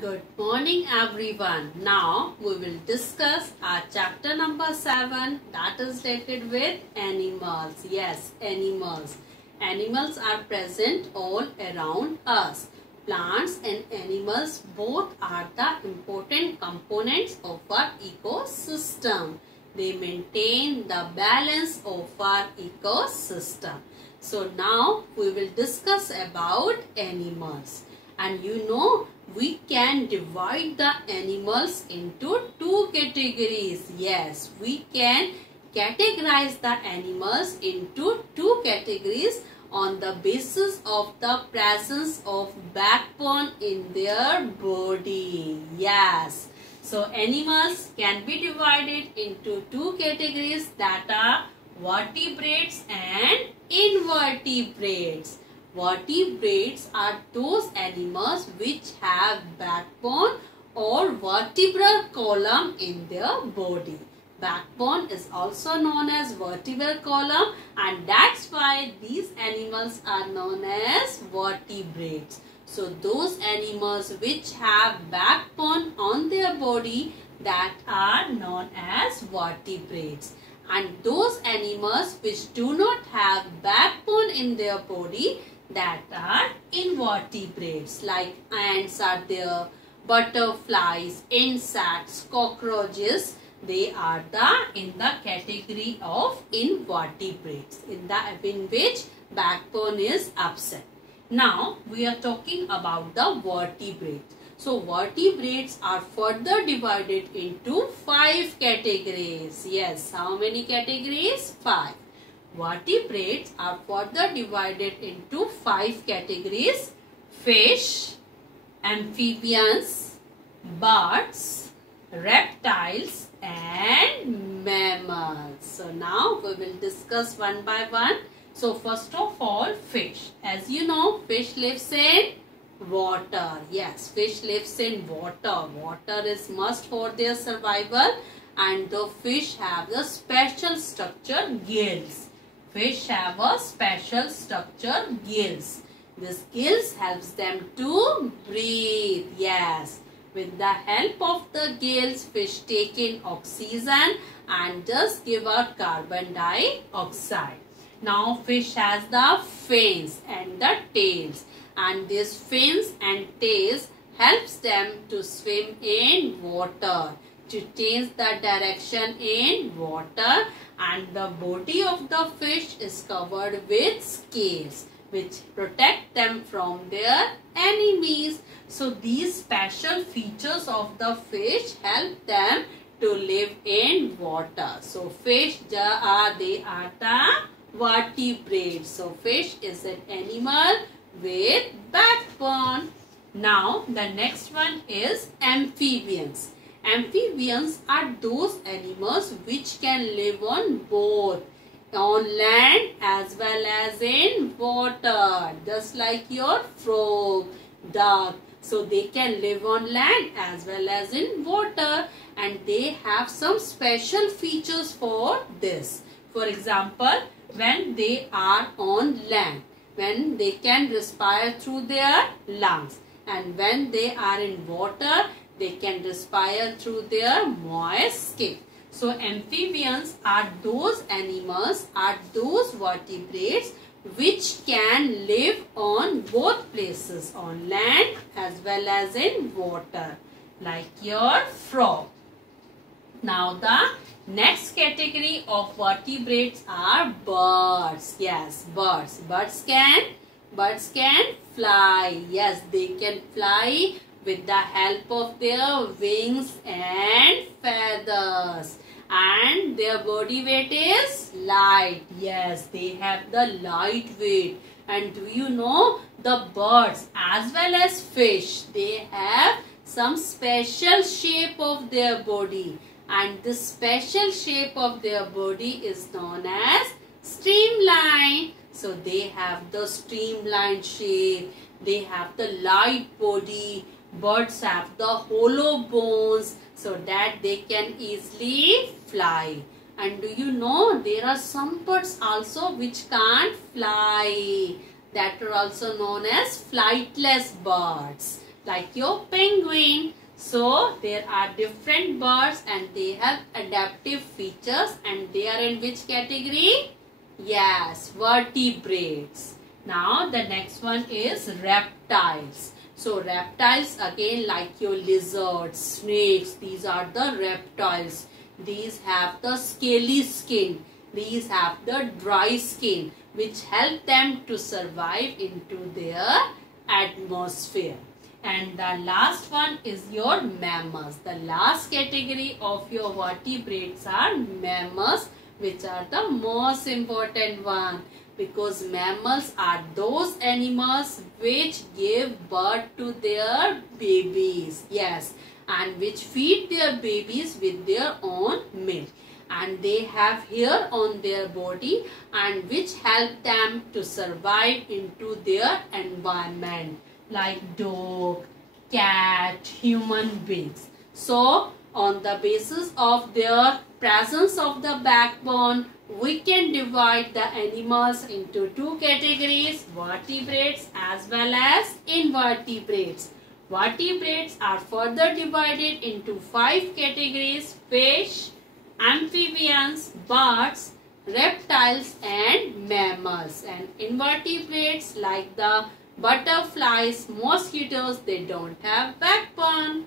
Good morning everyone. Now we will discuss our chapter number 7 that is related with animals. Yes, animals. Animals are present all around us. Plants and animals both are the important components of our ecosystem. They maintain the balance of our ecosystem. So now we will discuss about animals. And we can divide the animals into two categories. Yes, we can categorize the animals into two categories on the basis of the presence of backbone in their body. Yes. So animals can be divided into two categories, that are vertebrates and invertebrates. Vertebrates are those animals which have backbone or vertebral column in their body. Backbone is also known as vertebral column, and that's why these animals are known as vertebrates. So those animals which have backbone on their body, that are known as vertebrates. And those animals which do not have backbone in their body, that are invertebrates. Like ants are there, butterflies, insects, cockroaches. They are in the category of invertebrates, in which backbone is absent. Now we are talking about the vertebrates. So vertebrates are further divided into 5 categories. Yes, how many categories? 5. Vertebrates are further divided into 5 categories: fish, amphibians, birds, reptiles and mammals. So now we will discuss one by one. So first of all, fish. As you know, fish lives in water. Yes, fish lives in water. Water is must for their survival, and the fish have the special structure gills. Fish have a special structure gills. This gills helps them to breathe. Yes. With the help of the gills, fish take in oxygen and just give out carbon dioxide. Now fish has the fins and the tails, and these fins and tails helps them to swim in water, to change the direction in water, and the body of the fish is covered with scales which protect them from their enemies. So these special features of the fish help them to live in water. So fish, they are the vertebrates. So fish is an animal with backbone. Now the next one is amphibians. Amphibians are those animals which can live on both land as well as in water, just like your frog, duck. So they can live on land as well as in water, and they have some special features for this. For example, when they are on land, when they can respire through their lungs, and when they are in water, they can respire through their moist skin. So amphibians are those animals, are those vertebrates which can live on both places, on land as well as in water, like your frog. Now the next category of vertebrates are birds. Yes, birds. Birds can fly. Yes, they can fly with the help of their wings and feathers, and their body weight is light. Yes, they have the light weight. And do you know, the birds as well as fish, they have some special shape of their body, and this special shape of their body is known as streamline. So they have the streamlined shape, they have the light body. Birds have the hollow bones so that they can easily fly. And do you know, there are some birds also which can't fly, that are also known as flightless birds. like your penguin. So there are different birds and they have adaptive features, and they are in which category? Yes, vertebrates. Now the next one is reptiles. So reptiles again, like your lizards, snakes, these are the reptiles. These have the scaly skin. These have the dry skin, which help them to survive into their atmosphere. And the last one is your mammals. The last category of your vertebrates are mammals, which are the most important one, because mammals are those animals which give birth to their babies. Yes, and which feed their babies with their own milk, and they have hair on their body and which help them to survive into their environment, like dog, cat, human beings. So on the basis of their presence of the backbone, we can divide the animals into two categories, vertebrates as well as invertebrates. Vertebrates are further divided into 5 categories: fish, amphibians, birds, reptiles and mammals. And invertebrates like the butterflies, mosquitoes, they don't have backbone.